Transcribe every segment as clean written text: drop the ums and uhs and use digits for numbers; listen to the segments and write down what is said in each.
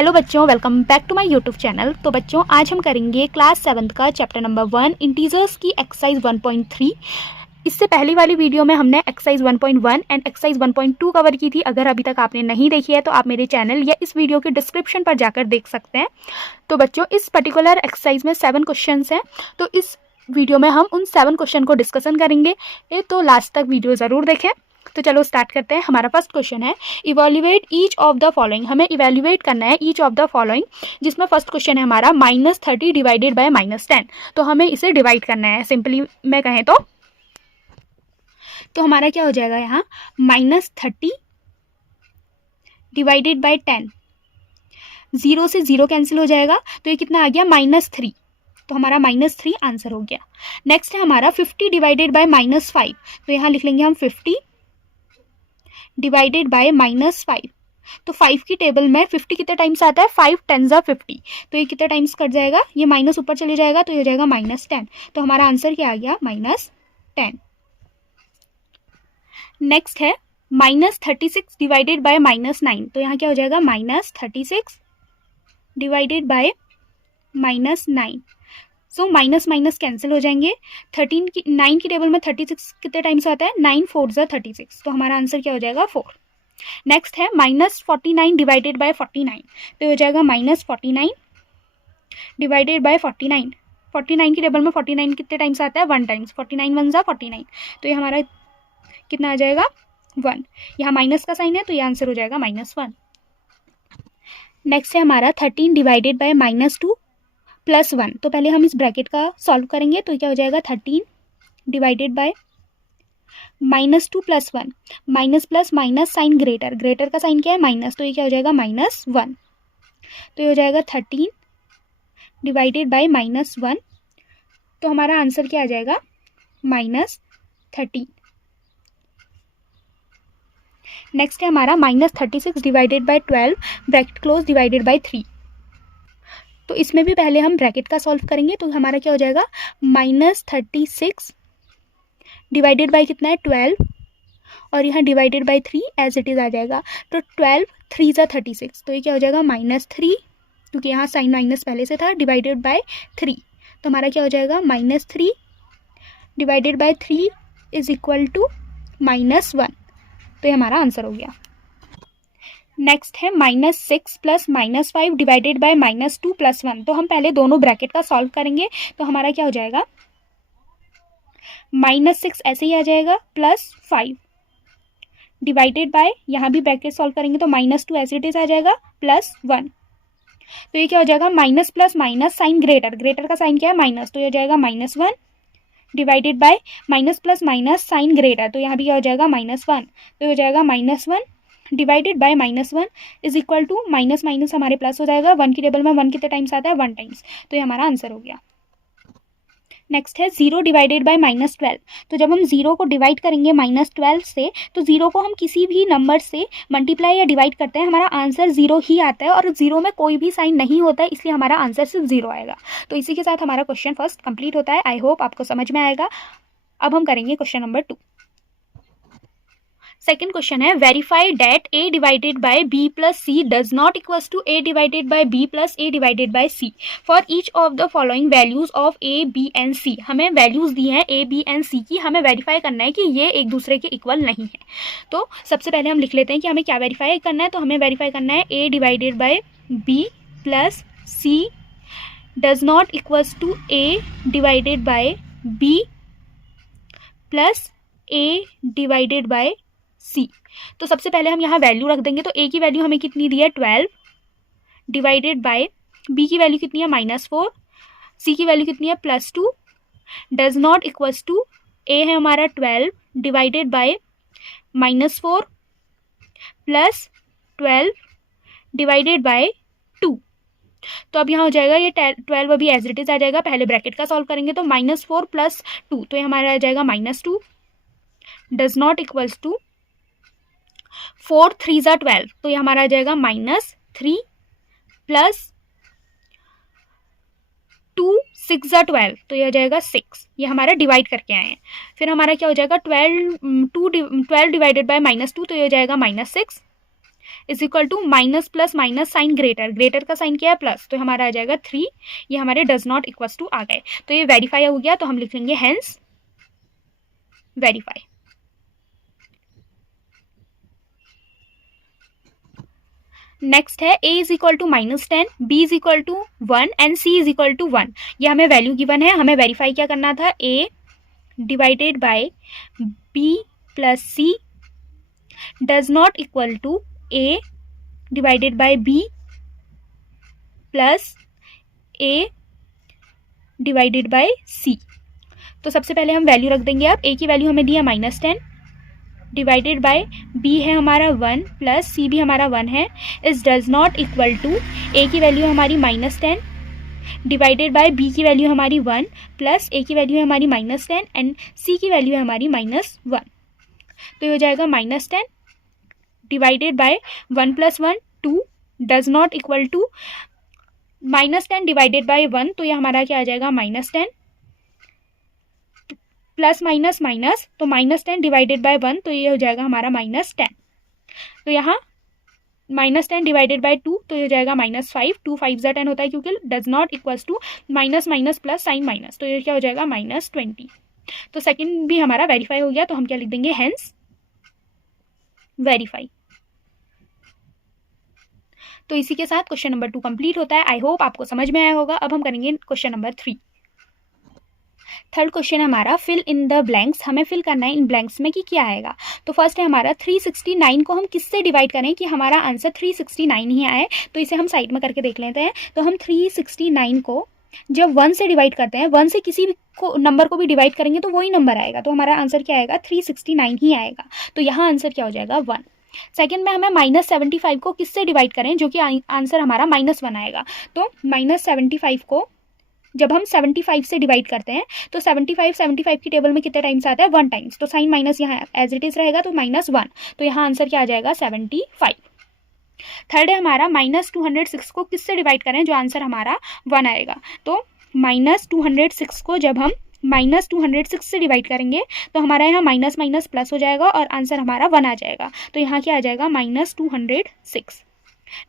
Hello बच्चों, welcome back to my YouTube channel. तो बच्चों, आज हम करेंगे क्लास 7th का चैप्टर नंबर 1 इंटीजर्स की एक्सरसाइज 1.3। इससे पहली वाली वीडियो में हमने एक्सरसाइज 1.1 एंड एक्सरसाइज 1.2 कवर की थी। अगर अभी तक आपने नहीं देखी है तो आप मेरे चैनल या इस वीडियो के डिस्क्रिप्शन पर जाकर देख सकते हैं। तो बच्चों, इस पर्टिकुलर एक्सरसाइज में 7 क्वेश्चन हैं, तो इस वीडियो में हम उन 7 क्वेश्चन को डिस्कशन करेंगे। तो लास्ट तक वीडियो ज़रूर देखें। तो चलो स्टार्ट करते हैं। हमारा फर्स्ट क्वेश्चन है evaluate each of the following. हमें इवेल्युएट करना है ईच ऑफ द फॉलोइंग, जिसमें फर्स्ट क्वेश्चन है हमारा -30 डिवाइडेड बाय -10। तो हमें इसे डिवाइड करना है। सिंपली मैं कहें तो हमारा क्या हो जाएगा, यहाँ -30 डिवाइडेड बाय 10। 0 से 0 कैंसिल हो जाएगा, तो ये कितना आ गया -3। तो हमारा -3 आंसर हो गया। नेक्स्ट है हमारा 50 डिवाइडेड बाय -5। तो यहाँ लिख लेंगे हम 50 डिवाइडेड बाय -5। तो 5 की टेबल में 50 कितने टाइम्स आता है, 5 10 50। तो ये कितने टाइम्स कट जाएगा, ये माइनस ऊपर चले जाएगा, तो ये हो जाएगा -10। तो हमारा आंसर क्या आ गया, -10। नेक्स्ट है -36 डिवाइडेड बाय -9। तो यहाँ क्या हो जाएगा, -36 divided by -9। So minus minus cancel हो जाएंगे। 9 की टेबल में 36 कितने टाइम्स आता है, 9 4 36। तो हमारा आंसर क्या हो जाएगा, 4। नेक्स्ट है -49 डिवाइडेड बाय 49। तो हो जाएगा -49 डिवाइडेड बाय 49। 49 की टेबल में 49 कितने टाइम्स आता है, 1 टाइम्स। 49 1 जा 49। तो ये हमारा कितना आ जाएगा, 1। यहाँ माइनस का साइन है, तो ये आंसर हो जाएगा -1। नेक्स्ट है हमारा 13 डिवाइडेड बाय -2 +1। तो पहले हम इस ब्रैकेट का सॉल्व करेंगे। तो क्या हो जाएगा, 13 divided by -2 +1। Minus plus minus sign greater, greater का साइन क्या है, माइनस। तो ये क्या हो जाएगा, -1। तो ये हो जाएगा 13 डिवाइडेड बाय -1। तो हमारा आंसर क्या आ जाएगा, -13। नेक्स्ट है हमारा -36 divided by 12 bracket close divided by 3। तो इसमें भी पहले हम ब्रैकेट का सॉल्व करेंगे। तो हमारा क्या हो जाएगा, -36 डिवाइडेड बाय कितना है, 12, और यहाँ divided by 3 as it is आ जाएगा। तो 12 3 जा 36। तो ये क्या हो जाएगा, -3, क्योंकि यहाँ साइन माइनस पहले से था, डिवाइडेड बाय 3। तो हमारा क्या हो जाएगा, -3 divided by 3 is equal to -1। तो ये हमारा आंसर हो गया। नेक्स्ट है -6 + -5 डिवाइडेड बाय -2 +1। तो हम पहले दोनों ब्रैकेट का सॉल्व करेंगे। तो हमारा क्या हो जाएगा, -6 ऐसे ही आ जाएगा, +5 डिवाइडेड बाय, यहाँ भी ब्रैकेट सॉल्व करेंगे तो -2 ऐसे इट इज आ जाएगा, +1। तो ये क्या हो जाएगा, minus plus minus sign greater, greater का साइन क्या है, माइनस। तो ये हो जाएगा -1 divided by minus plus minus sign greater. तो यहाँ भी क्या हो जाएगा, -1। तो हो जाएगा -1 divided by -1 is equal to minus minus हमारे प्लस हो जाएगा। 1 की टेबल में 1 कितने टाइम्स आता है, 1 टाइम्स। तो ये हमारा आंसर हो गया। नेक्स्ट है 0 डिवाइडेड बाय -12। तो जब हम 0 को डिवाइड करेंगे -12 से, तो 0 को हम किसी भी नंबर से मल्टीप्लाई या डिवाइड करते हैं, हमारा आंसर 0 ही आता है। और 0 में कोई भी साइन नहीं होता है, इसलिए हमारा आंसर सिर्फ 0 आएगा। तो इसी के साथ हमारा क्वेश्चन फर्स्ट कंप्लीट होता है। आई होप आपको समझ में आएगा। अब हम करेंगे क्वेश्चन नंबर 2। सेकेंड क्वेश्चन है verify that a divided by b plus C does not equals to a divided by b plus a divided by c for each of the following values of a b and c। हमें values दी हैं a b and c की, हमें verify करना है कि ये एक दूसरे के इक्वल नहीं है। तो सबसे पहले हम लिख लेते हैं कि हमें क्या वेरीफाई करना है। तो हमें वेरीफाई करना है a divided by b plus c does not equals to a divided by b plus a divided by C। तो सबसे पहले हम यहाँ वैल्यू रख देंगे। तो a की वैल्यू हमें कितनी दी है, 12 डिवाइडेड बाय b की वैल्यू कितनी है, -4, c की वैल्यू कितनी है, +2, does not equals to a है हमारा 12 divided by -4 plus 12 divided by 2। तो अब यहाँ हो जाएगा ये 12 अभी एज इट इज आ जाएगा। पहले ब्रैकेट का सॉल्व करेंगे तो -4 + 2, तो ये हमारा आ जाएगा -2 डज नॉट इक्वल्स टू 4 3 जा 12। तो ये हमारा आ जाएगा -3 प्लस 2 6 जा 12। तो ये आ जाएगा 6। ये हमारा डिवाइड करके आए हैं। फिर हमारा क्या हो जाएगा, 12 डिवाइडेड बाय -2। तो ये हो जाएगा -6 is equal to minus plus minus sign greater, greater का साइन क्या है प्लस, तो हमारा आ जाएगा 3, ये हमारे डज नॉट इक्वल्स टू आ गए, तो ये वेरीफाई हो गया, तो हम लिख लेंगे हेंस वेरीफाई। नेक्स्ट है a is equal to -10, b is equal to 1 and c is equal to 1। ये हमें वैल्यू गिवन है, हमें वेरीफाई क्या करना था, a divided by b plus c does not equal to a divided by b plus a divided by c। तो सबसे पहले हम वैल्यू रख देंगे। अब a की वैल्यू हमें दी है -10 डिवाइडेड बाय b है हमारा 1 प्लस c भी हमारा 1 है, इस does not equal to a की वैल्यू हमारी -10 डिवाइडेड बाय b की वैल्यू हमारी 1 प्लस a की वैल्यू है हमारी -10 एंड c की वैल्यू है हमारी -1। तो ये हो जाएगा -10 divided by 1 plus 1 2 does not equal to -10 divided by 1, तो ये हमारा क्या आ जाएगा -10 प्लस माइनस माइनस, तो -10 डिवाइडेड बाय 1, तो ये हो जाएगा हमारा -10। तो यहाँ -10 डिवाइडेड बाय 2, तो ये हो जाएगा -5, 2 5 10 होता है क्योंकि does not equals to minus minus plus sign minus, तो ये क्या हो जाएगा -20। तो सेकंड भी हमारा वेरीफाई हो गया, तो हम क्या लिख देंगे, हेंस वेरीफाई। तो इसी के साथ क्वेश्चन नंबर 2 कंप्लीट होता है। आई होप आपको समझ में आया होगा। अब हम करेंगे क्वेश्चन नंबर 3। थर्ड क्वेश्चन है हमारा फिल इन द ब्लैंक्स। हमें फिल करना है इन ब्लैंक्स में कि क्या आएगा। तो फर्स्ट है हमारा 369 को हम किससे डिवाइड करें कि हमारा आंसर 369 ही आए। तो इसे हम साइड में करके देख लेते हैं। तो हम 369 को जब 1 से डिवाइड करते हैं, 1 से किसी को नंबर को भी डिवाइड करेंगे तो वही नंबर आएगा, तो हमारा आंसर क्या आएगा, 369 ही आएगा। तो यहाँ आंसर क्या हो जाएगा, 1। सेकेंड में हमें -75 को किससे डिवाइड करें जो कि आंसर हमारा -1 आएगा। तो -75 को जब हम 75 से डिवाइड करते हैं तो 75 की टेबल में कितने टाइम्स आता है, 1 टाइम्स, तो साइन माइनस यहाँ एज इट इज रहेगा, तो -1, तो यहाँ आंसर क्या आ जाएगा, 75। थर्ड है हमारा -206 को किससे डिवाइड करें जो आंसर हमारा 1 आएगा। तो -206 को जब हम -206 से डिवाइड करेंगे तो हमारा यहाँ माइनस माइनस प्लस हो जाएगा और आंसर हमारा 1 आ जाएगा, तो यहाँ क्या आ जाएगा, -206।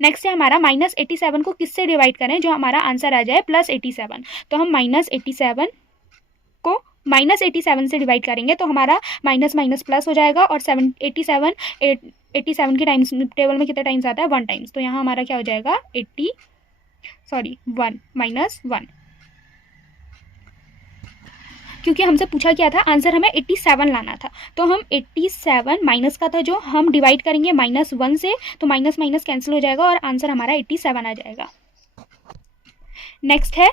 नेक्स्ट है हमारा -87 को किससे डिवाइड करें जो हमारा आंसर आ जाए +87। तो हम -87 को -87 से डिवाइड करेंगे तो हमारा माइनस माइनस प्लस हो जाएगा और 87 के टाइम्स टेबल में कितने टाइम्स आता है, 1 टाइम्स, तो यहाँ हमारा क्या हो जाएगा 1 -1, क्योंकि हमसे पूछा क्या था, आंसर हमें 87 लाना था, तो हम 87 माइनस का था जो हम डिवाइड करेंगे -1 से, तो माइनस माइनस कैंसिल हो जाएगा और आंसर हमारा 87 आ जाएगा। नेक्स्ट है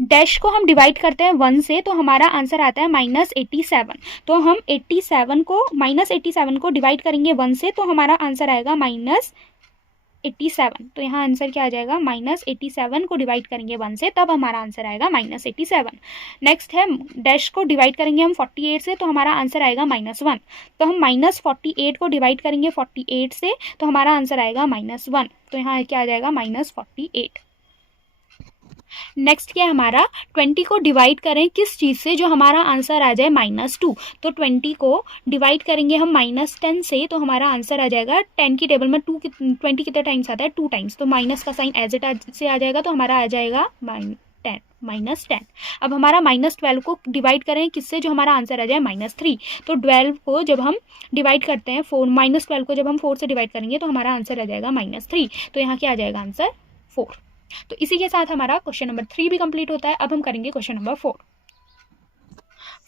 डैश को हम डिवाइड करते हैं 1 से तो हमारा आंसर आता है -87, तो हम 87 को -87 को डिवाइड करेंगे 1 से तो हमारा आंसर आएगा -87, तो यहाँ आंसर क्या आ जाएगा, -87 को डिवाइड करेंगे 1 से तब हमारा आंसर आएगा -87। नेक्स्ट है डैश को डिवाइड करेंगे हम 48 से तो हमारा आंसर आएगा -1, तो हम -48 को डिवाइड करेंगे 48 से तो हमारा आंसर आएगा -1, तो यहाँ क्या आ जाएगा, -48। नेक्स्ट क्या है हमारा 20 को डिवाइड करें किस चीज़ से जो हमारा आंसर आ जाए -2, तो 20 को डिवाइड करेंगे हम -10 से तो हमारा आंसर आ जाएगा 10 की टेबल में 20 कितने टाइम्स आता है, 2 टाइम्स, तो माइनस का साइन एज इट से आ जाएगा तो हमारा आ जाएगा -10। अब हमारा -12 को डिवाइड करें किससे जो हमारा आंसर आ जाए -3, तो 12 को जब हम डिवाइड करते हैं -12 को जब हम 4 से डिवाइड करेंगे तो हमारा आंसर आ जाएगा -3, तो यहाँ क्या आ जाएगा आंसर 4। तो इसी के साथ हमारा क्वेश्चन नंबर 3 भी कंप्लीट होता है। अब हम करेंगे क्वेश्चन नंबर 4।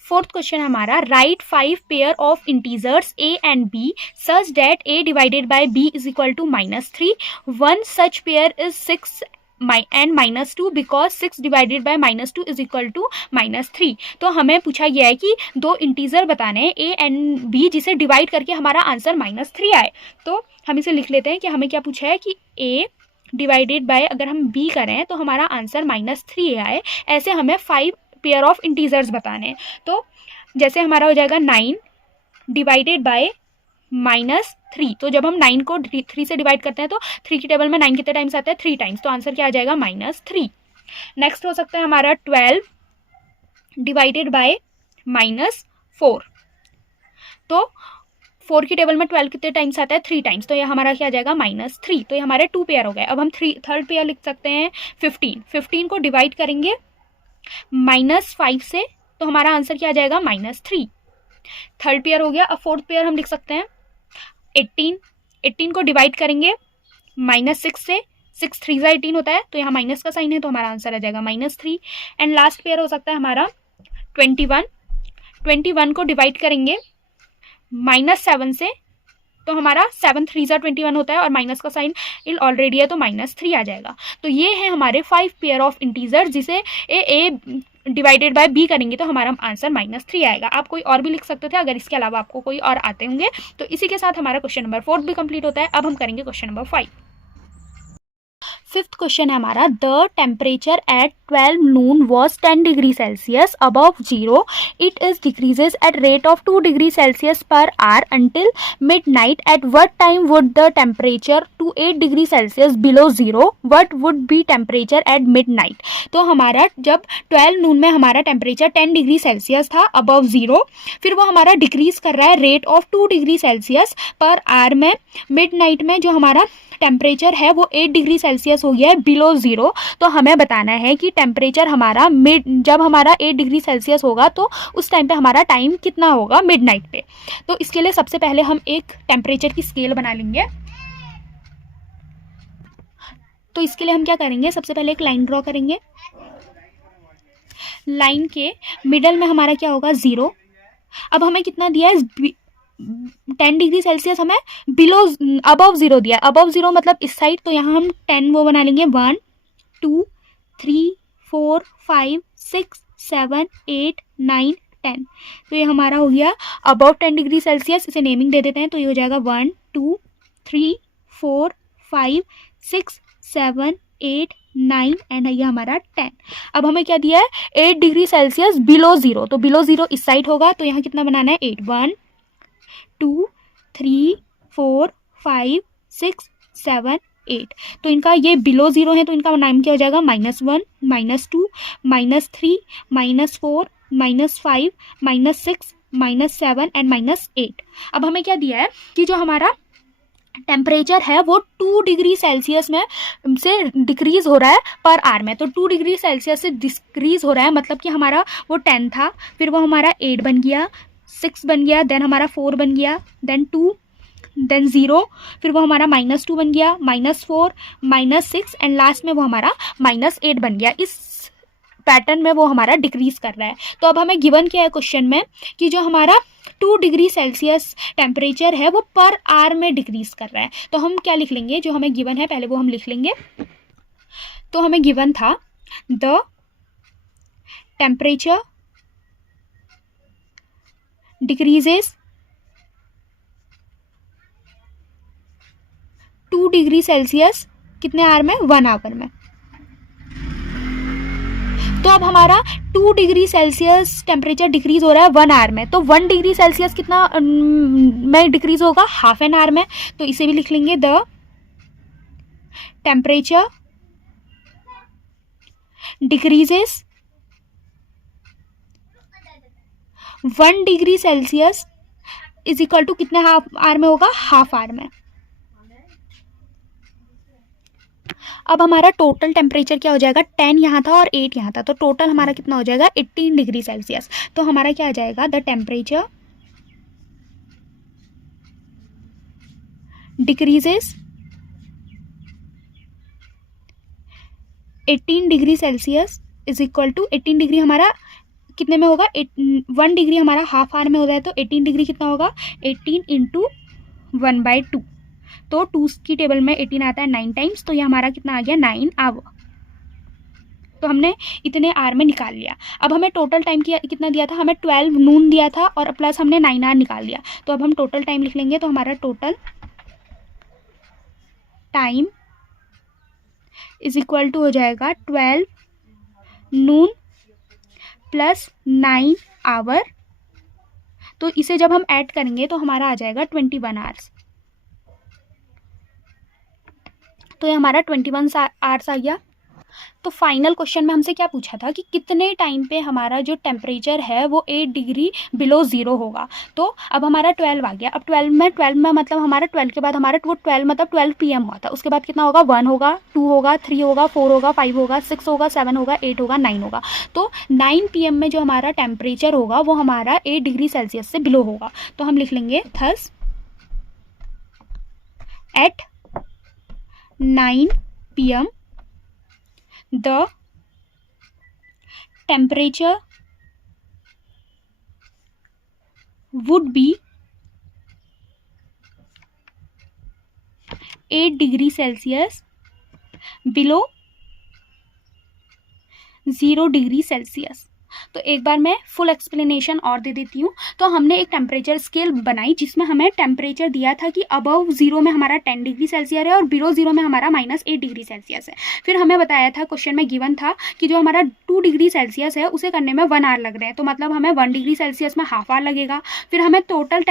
फोर्थ क्वेश्चन हमारा write 5 pair of integers a and b such that a divided by b is equal to -3, one such pair is 6 and -2 because 6 divided by -2 is equal to -3। तो हमें पूछा गया है कि 2 integer बताने हैं a and b जिसे divide करके हमारा आंसर -3 आए। तो हम इसे लिख लेते हैं कि हमें क्या पूछा है कि a डिवाइडेड बाय अगर हम b करें तो हमारा आंसर -3 आए, ऐसे हमें 5 पेयर ऑफ इंटीजर्स बताने हैं। तो जैसे हमारा हो जाएगा 9 डिवाइडेड बाय -3, तो जब हम 9 को 3 से डिवाइड करते हैं तो 3 की टेबल में 9 कितने टाइम्स आता है, 3 टाइम्स, तो आंसर क्या आ जाएगा -3। नेक्स्ट हो सकता है हमारा 12 डिवाइडेड बाय -4, तो 4 की टेबल में 12 कितने टाइम्स आता है, 3 टाइम्स, तो ये हमारा क्या आ जाएगा -3। तो ये हमारे 2 पेयर हो गए। अब हम थर्ड पेयर लिख सकते हैं 15 को डिवाइड करेंगे -5 से, तो हमारा आंसर क्या आ जाएगा -3। थर्ड पेयर हो गया। अब फोर्थ पेयर हम लिख सकते हैं 18 को डिवाइड करेंगे -6 से, 6 3 ज़ा 18 होता है, तो यहाँ माइनस का साइन है, तो हमारा आंसर आ जाएगा -3। एंड लास्ट पेयर हो सकता है हमारा 21 को डिवाइड करेंगे -7 से, तो हमारा 7 3 ज़ा 21 होता है और माइनस का साइन ऑलरेडी है, तो -3 आ जाएगा। तो ये है हमारे 5 पेयर ऑफ इंटीजर, जिसे ए डिवाइडेड बाय बी करेंगे तो हमारा आंसर -3 आएगा। आप कोई और भी लिख सकते थे अगर इसके अलावा आपको कोई और आते होंगे। तो इसी के साथ हमारा क्वेश्चन नंबर 4 भी कंप्लीट होता है। अब हम करेंगे क्वेश्चन नंबर 5। फिफ्थ क्वेश्चन है हमारा, the temperature at 12 noon was 10 degree Celsius above zero, it is decreases at rate of 2 degree Celsius per hour until midnight, at what time would the temperature to 8 degree Celsius below zero, what would be temperature at midnight. तो हमारा जब 12 noon में हमारा temperature 10 degree Celsius था above zero, फिर वो हमारा decrease कर रहा है rate of 2 degree Celsius per our में, मिड नाइट में जो हमारा टेम्परेचर है वो 8 डिग्री सेल्सियस हो गया है बिलो जीरो। तो हमें बताना है कि टेम्परेचर हमारा जब हमारा 8 डिग्री सेल्सियस होगा तो उस टाइम पे हमारा टाइम कितना होगा मिडनाइट पे। तो इसके लिए सबसे पहले हम एक टेम्परेचर की स्केल बना लेंगे। तो इसके लिए हम क्या करेंगे, सबसे पहले एक लाइन ड्रॉ करेंगे। लाइन के मिडल में हमारा क्या होगा, 0। अब हमें कितना दिया है, 10 डिग्री सेल्सियस हमें बिलो अबव जीरो दिया। अबव जीरो मतलब इस साइड, तो यहाँ हम 10 वो बना लेंगे, 1 2 3 4 5 6 7 8 9 10। तो ये हमारा हो गया अबव 10 डिग्री सेल्सियस। इसे नेमिंग दे देते हैं, तो ये हो जाएगा 1 2 3 4 5 6 7 8 9 एंड ये हमारा 10। अब हमें क्या दिया है, 8 डिग्री सेल्सियस बिलो जीरो, तो बिलो जीरो इस साइड होगा, तो यहाँ कितना बनाना है, 8 1 2 3 4 5 6 7 8। तो इनका ये बिलो जीरो है, तो इनका नाम क्या हो जाएगा, -1 -2 -3 -4 -5 -6 -7 एंड -8। अब हमें क्या दिया है कि जो हमारा टेम्परेचर है वो 2 डिग्री सेल्सियस में से डिक्रीज हो रहा है पर आवर में। तो 2 डिग्री सेल्सियस से डिक्रीज हो रहा है, मतलब कि हमारा वो 10 था, फिर वो हमारा 8 बन गया, 6 बन गया, देन हमारा 4 बन गया, देन 2, देन 0, फिर वो हमारा -2 बन गया, -4 -6 एंड लास्ट में वो हमारा -8 बन गया। इस पैटर्न में वो हमारा डिक्रीज कर रहा है। तो अब हमें गिवन क्या है क्वेश्चन में कि जो हमारा 2 डिग्री सेल्सियस टेम्परेचर है वो पर आवर में डिक्रीज कर रहा है। तो हम क्या लिख लेंगे, जो हमें गिवन है पहले वो हम लिख लेंगे। तो हमें गिवन था the temperature decreases 2 degree Celsius कितने आवर में, 1 आवर में। तो अब हमारा 2 डिग्री सेल्सियस टेम्परेचर डिक्रीज हो रहा है 1 आवर में, तो 1 डिग्री सेल्सियस कितना में डिक्रीज होगा, हाफ एन आवर में। तो इसे भी लिख लेंगे, the temperature decreases 1 degree Celsius is equal to कितने हाफ आवर में होगा, हाफ आवर में। अब हमारा टोटल टेम्परेचर क्या हो जाएगा, 10 यहाँ था और 8 यहाँ था, तो टोटल हमारा कितना हो जाएगा, 18 डिग्री सेल्सियस। तो हमारा क्या आ जाएगा, the temperature decreases 18 degree Celsius is equal to 18 degree हमारा कितने में होगा, 1 डिग्री हमारा हाफ आवर में हो जाए, तो 18 डिग्री कितना होगा, 18 इंटू 1/2। तो 2 की टेबल में 18 आता है 9 टाइम्स, तो ये हमारा कितना आ गया, 9 आवर। तो हमने इतने आवर में निकाल लिया। अब हमें टोटल टाइम कितना दिया था, हमें 12 नून दिया था और प्लस हमने 9 आवर निकाल लिया। तो अब हम टोटल टाइम लिख लेंगे। तो हमारा total time is equal to हो जाएगा 12 नून प्लस 9 आवर। तो इसे जब हम ऐड करेंगे तो हमारा आ जाएगा 21 आवर्स। तो ये हमारा 21 आवर्स आ गया। तो तो फाइनल क्वेश्चन में हमसे क्या पूछा था कि कितने टाइम पे हमारा जो टेम्परेचर है वो 8 डिग्री बिलो ज़ीरो होगा। तो अब हमारा 12 आ गया। अब 12 में मतलब हमारा 12 के बाद हमारा वो 12 मतलब 12 PM हुआ था। उसके बाद कितना होगा, 1 होगा, 2 होगा, 3 होगा, 4 होगा, 5 होगा, 6 होगा, 7 होगा, 8 होगा, 9 होगा। तो 9 PM में जो हमारा टेम्परेचर होगा वो हमारा 8 डिग्री सेल्सियस से बिलो होगा। तो हम लिख लेंगे thus eight 9 PM the temperature would be 8 degree Celsius below 0 degree Celsius. तो एक बार मैं फुल एक्सप्लेनेशन और दे देती हूँ। तो हमने एक टेम्परेचर स्केल बनाई जिसमें हमें टेम्परेचर दिया था कि अबव 0 में हमारा 10 डिग्री सेल्सियस है और बिलो 0 में हमारा -8 डिग्री सेल्सियस है। फिर हमें बताया था, क्वेश्चन में गिवन था कि जो हमारा 2 डिग्री सेल्सियस है उसे करने में 1 आवर लग रहे हैं, तो मतलब हमें 1 डिग्री सेल्सियस में हाफ आवर लगेगा। फिर हमें टोटल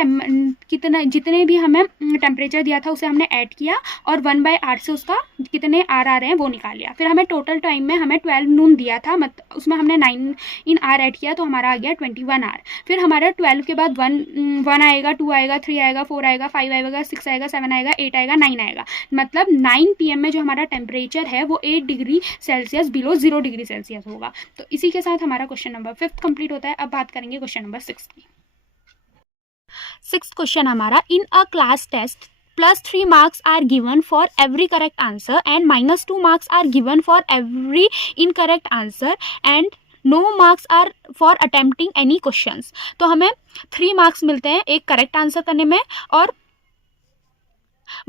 जितने भी हमें टेम्परेचर दिया था उसे हमने ऐड किया और 1/8 से उसका कितने आर आ रहे हैं वो निकाल लिया। फिर हमें टोटल टाइम में हमें 12 नून दिया था, मतलब उसमें हमने 9 इन आर ऐड किया तो हमारा आ गया 21 आर। फिर हमारा 12 के बाद 1 आएगा, 2 आएगा, 3 आएगा, 4 आएगा, 5 आएगा, 6 आएगा, 7 आएगा, 8 आएगा, 9 आएगा। मतलब 9 PM में जो हमारा टेम्परेचर है वो 8 degree Celsius below 0 degree Celsius होगा। तो इसी के साथ हमारा क्वेश्चन नंबर 5 कंप्लीट होता है। अब बात करेंगे क्वेश्चन नंबर 6 की। 6th क्वेश्चन हमारा, in a class test +3 marks are given for every correct answer and -2 marks are given for every incorrect answer and no marks are for attempting any questions। तो हमें 3 marks मिलते हैं एक correct answer करने में और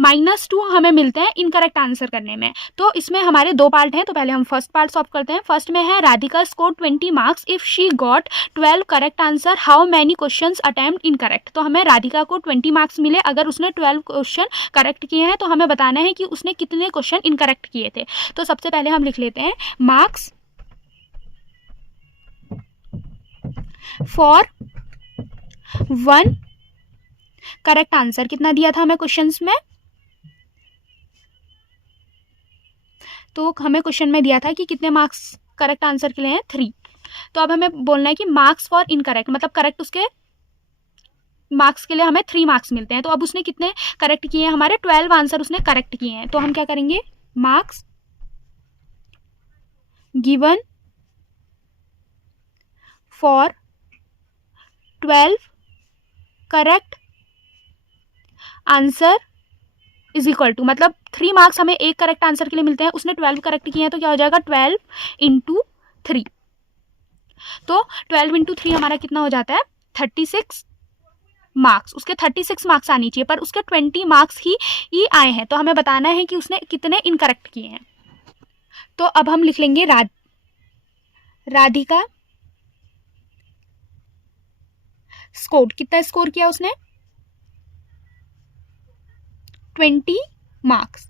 -2 हमें मिलते हैं इनकरेक्ट आंसर करने में। तो इसमें हमारे 2 पार्ट हैं, तो पहले हम फर्स्ट पार्ट सॉल्व करते हैं। फर्स्ट में है Radhika score 20 marks if she got 12 correct answer, how many questions attempt incorrect. तो हमें राधिका को 20 मार्क्स मिले अगर उसने 12 क्वेश्चन करेक्ट किए हैं, तो हमें बताना है कि उसने कितने क्वेश्चन इनकरेक्ट किए थे। तो सबसे पहले हम लिख लेते हैं मार्क्स फॉर 1 करेक्ट आंसर। कितना दिया था हमें क्वेश्चंस में, तो हमें क्वेश्चन में दिया था कि कितने मार्क्स करेक्ट आंसर के लिए हैं, 3। तो अब हमें बोलना है कि मार्क्स फॉर इनकरेक्ट, मतलब करेक्ट उसके मार्क्स के लिए हमें 3 मार्क्स मिलते हैं। तो अब उसने कितने करेक्ट किए हैं, हमारे 12 आंसर उसने करेक्ट किए हैं। तो हम क्या करेंगे, marks given for 12 correct answer is equal to, मतलब 3 मार्क्स हमें एक करेक्ट आंसर के लिए मिलते हैं, उसने 12 करेक्ट किए हैं, तो क्या हो जाएगा 12 × 3। तो 12 × 3 हमारा कितना हो जाता है, 36 मार्क्स। उसके 36 मार्क्स आनी चाहिए पर उसके 20 मार्क्स ही आए हैं। तो हमें बताना है कि उसने कितने इनकरेक्ट किए हैं। तो अब हम लिख लेंगे राधिका स्कोर, कितना स्कोर किया उसने, 20 मार्क्स।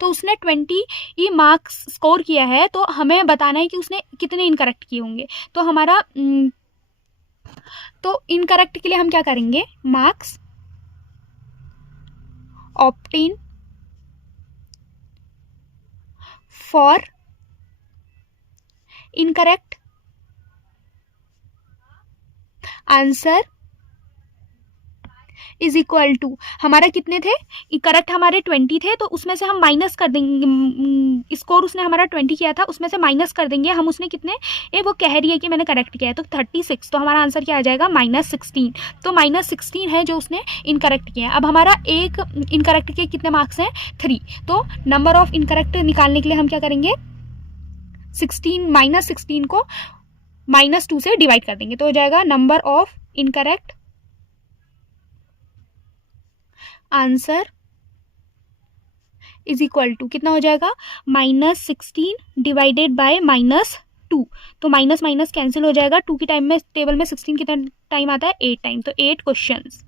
तो उसने 20 मार्क्स स्कोर किया है, तो हमें बताना है कि उसने कितने इनकरेक्ट किए होंगे। तो हमारा तो इनकरेक्ट के लिए हम क्या करेंगे, marks obtain for incorrect answer is equal to, हमारा कितने थे करेक्ट, हमारे 20 थे, तो उसमें से हम माइनस कर देंगे, स्कोर उसने हमारा 20 किया था, उसमें से माइनस कर देंगे हम उसने कितने, वो कह रही है कि मैंने करेक्ट किया है, तो 36। तो हमारा आंसर क्या आ जाएगा, -16। तो -16 है जो उसने इनकरेक्ट किया है। अब हमारा एक इनकरेक्ट के कितने मार्क्स हैं, 3। तो नंबर ऑफ इनकरेक्ट निकालने के लिए हम क्या करेंगे, 16 को -2 से डिवाइड कर देंगे, तो हो जाएगा number of incorrect answer is equal to, कितना हो जाएगा, -16 डिवाइडेड बाय -2। तो माइनस माइनस कैंसिल हो जाएगा। 2 की टाइम में टेबल में 16 कितना टाइम आता है, 8 टाइम। तो 8 क्वेश्चंस।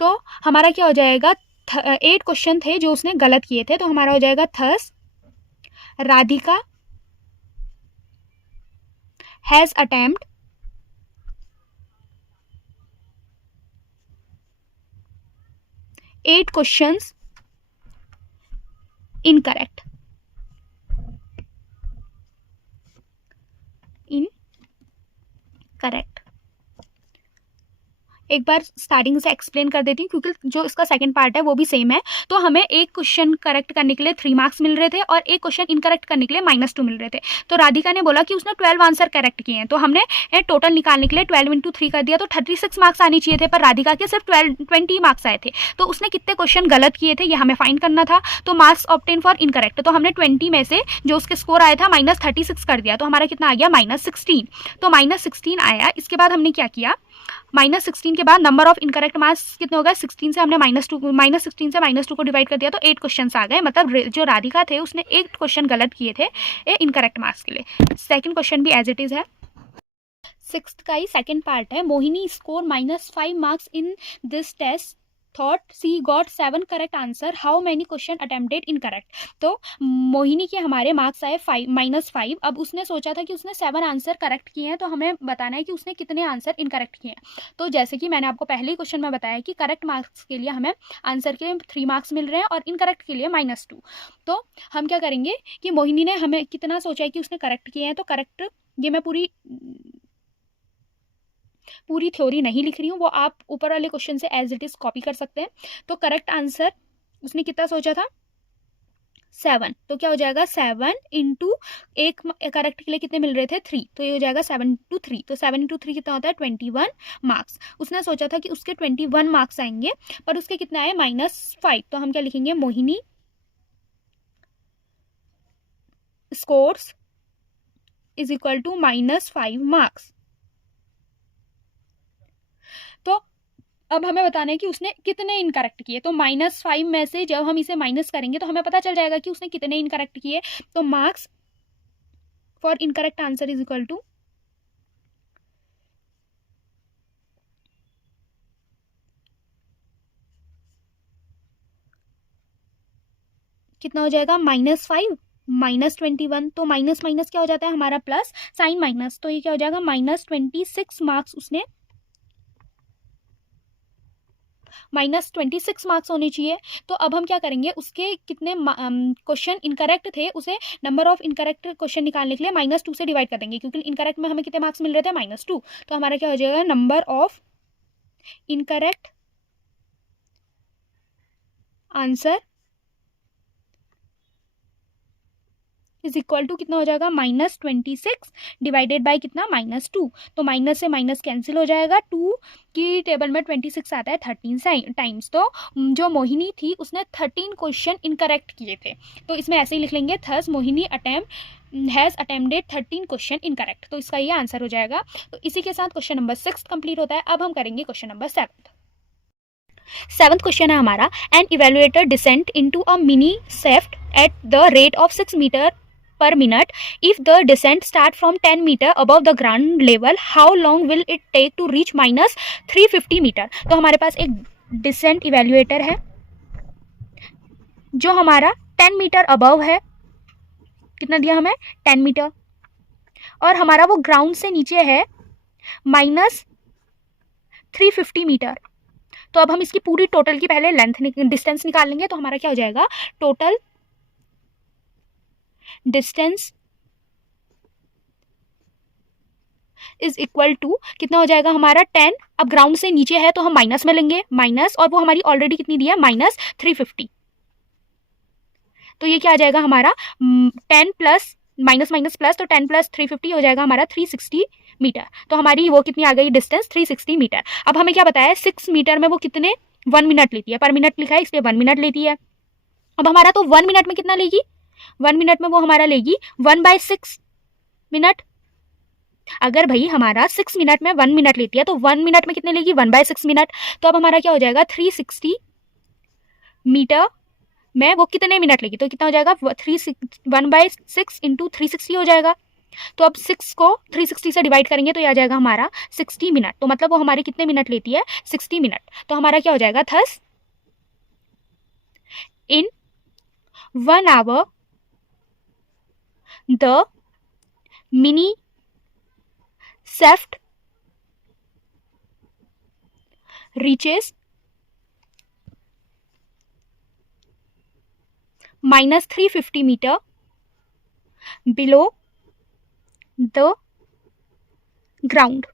तो हमारा क्या हो जाएगा, 8 क्वेश्चन थे जो उसने गलत किए थे, तो हमारा हो जाएगा thus Radhika has attempt 8 questions incorrect, incorrect. एक बार स्टार्टिंग से एक्सप्लेन कर देती हूँ क्योंकि जो इसका सेकंड पार्ट है वो भी सेम है। तो हमें एक क्वेश्चन करेक्ट करने के लिए 3 मार्क्स मिल रहे थे और एक क्वेश्चन इनकरेक्ट करने के लिए -2 मिल रहे थे। तो राधिका ने बोला कि उसने 12 आंसर करेक्ट किए हैं, तो हमने टोटल निकालने के लिए 12 × 3 कर दिया, तो 36 मार्क्स आने चाहिए थे, पर राधिका के सिर्फ 20 मार्क्स आए थे। तो उसने कितने क्वेश्चन गलत किए थे ये हमें फाइंड करना था। तो मार्क्स ऑब्टेन फॉर इनकरेक्ट, तो हमने 20 में से जो उसके स्कोर आया था -36 कर दिया, तो हमारा कितना आ गया -16। तो -16 आया। इसके बाद हमने क्या किया, -16 के बाद नंबर ऑफ इनकरेक्ट मार्क्स कितने हो गए, 16 से हमने -16 से -2 को डिवाइड कर दिया, तो 8 क्वेश्चन आ गए। मतलब जो राधिका थे उसने 8 क्वेश्चन गलत किए थे इनकरेक्ट मार्क्स के लिए। सेकंड क्वेश्चन भी एज इट इज है। 6th का ही सेकंड पार्ट है। Mohini score -5 marks in this test, thought she got 7 correct answer, how many question attempted incorrect. तो मोहिनी के हमारे मार्क्स आए -5। अब उसने सोचा था कि उसने 7 आंसर करेक्ट किए हैं, तो हमें बताना है कि उसने कितने आंसर इनकरेक्ट किए हैं। तो जैसे कि मैंने आपको पहले ही क्वेश्चन में बताया कि करेक्ट मार्क्स के लिए हमें आंसर के 3 मार्क्स मिल रहे हैं और इनकरेक्ट के लिए -2। तो हम क्या करेंगे कि मोहिनी ने हमें कितना सोचा है कि उसने करेक्ट किए हैं, तो करेक्ट, ये मैं पूरी थ्योरी नहीं लिख रही हूँ, वो आप ऊपर वाले क्वेश्चन से एज इट इज कॉपी कर सकते हैं। तो करेक्ट आंसर उसने कितना सोचा था, 7। तो क्या हो जाएगा, 7 इंटू एक करेक्ट के लिए कितने मिल रहे थे, 3, तो ये हो जाएगा 7 × 3। तो 7 × 3 कितना होता है, 21 मार्क्स। उसने सोचा था कि उसके 21 मार्क्स आएंगे, पर उसके कितना आए, -5। तो हम क्या लिखेंगे, Mohini scores is equal to -5 marks. तो अब हमें बताना है कि उसने कितने इनकरेक्ट किए। तो -5 में से जब हम इसे माइनस करेंगे तो हमें पता चल जाएगा कि उसने कितने इनकरेक्ट किए। तो marks for incorrect answer is equal to कितना हो जाएगा, -5 -21। तो माइनस माइनस क्या हो जाता है हमारा प्लस, साइन माइनस। तो ये क्या हो जाएगा, -26 मार्क्स उसने, -26 मार्क्स होने चाहिए। तो अब हम क्या करेंगे, उसके कितने क्वेश्चन इनकरेक्ट थे उसे नंबर ऑफ इनकरेक्ट क्वेश्चन निकालने के लिए -2 से डिवाइड कर देंगे, क्योंकि इनकरेक्ट में हमें कितने मार्क्स मिल रहे थे, -2। तो हमारा क्या हो जाएगा, number of incorrect answer is equal to कितना हो जाएगा, -26 डिवाइडेड बाय कितना, -2। तो माइनस से माइनस कैंसिल हो जाएगा, 2 की टेबल में 26 आता है 13 टाइम्स। तो जो मोहिनी थी उसने 13 क्वेश्चन इनकरेक्ट किए थे। तो इसमें ऐसे ही लिख लेंगे, thus Mohini has attempted 13 question incorrect. तो इसका ये आंसर हो जाएगा। तो इसी के साथ क्वेश्चन नंबर 6 कंप्लीट होता है। अब हम करेंगे क्वेश्चन नंबर 7th क्वेश्चन है हमारा, an elevator descent into a mine shaft at the rate of 6 metre per minute. If the descent start from 10 meter above the ground level, how long will it take to reach -350 meter? तो हमारे पास एक decent evaluator है जो हमारा 10 metre above है, कितना दिया हमें, 10 मीटर, और हमारा वो ग्राउंड से नीचे है -350 मीटर। तो अब हम इसकी पूरी टोटल की पहले डिस्टेंस निकाल लेंगे। तो हमारा क्या हो जाएगा, total distance is equal to कितना हो जाएगा हमारा, 10। अब ग्राउंड से नीचे है तो हम माइनस में लेंगे, माइनस, और वो हमारी ऑलरेडी कितनी दी है, -350। तो ये क्या आ जाएगा हमारा, 10 प्लस माइनस माइनस प्लस, तो 10 + 350 हो जाएगा हमारा 360 मीटर। तो हमारी वो कितनी आ गई डिस्टेंस, 360 मीटर। अब हमें क्या बताया, 6 मीटर में वो कितने 1 मिनट लेती है, पर मिनट लिखा है इसलिए 1 मिनट लेती है। अब हमारा तो 1 मिनट में कितना लेगी, 1 मिनट में वो हमारा लेगी 1/6 मिनट। अगर भाई हमारा 6 मिनट में 1 मिनट लेती है तो 1 मिनट में कितने लेगी, 1/6 मिनट। तो अब हमारा क्या हो जाएगा, 360 मीटर में वो कितने मिनट लेगी, तो कितना हो जाएगा, 1/6 इंटू 360 हो जाएगा। तो अब 6 को 360 से डिवाइड करेंगे तो यह आ जाएगा हमारा 60 मिनट। तो मतलब वो हमारे कितने मिनट लेती है, 60 मिनट। तो हमारा क्या हो जाएगा, thus in 1 hour the mine shaft reaches -350 metre below the ground.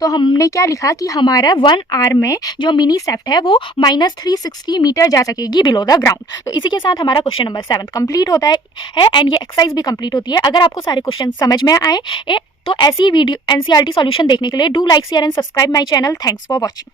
तो हमने क्या लिखा कि हमारा 1 आवर में जो मिनी सेफ्ट है वो -360 मीटर जा सकेगी बिलो द ग्राउंड। तो इसी के साथ हमारा क्वेश्चन नंबर 7 कंप्लीट होता है एंड ये एक्सरसाइज भी कंप्लीट होती है। अगर आपको सारे क्वेश्चन समझ में आए तो ऐसी वीडियो एनसीईआरटी सॉल्यूशन देखने के लिए do like share and subscribe my channel. Thanks for watching.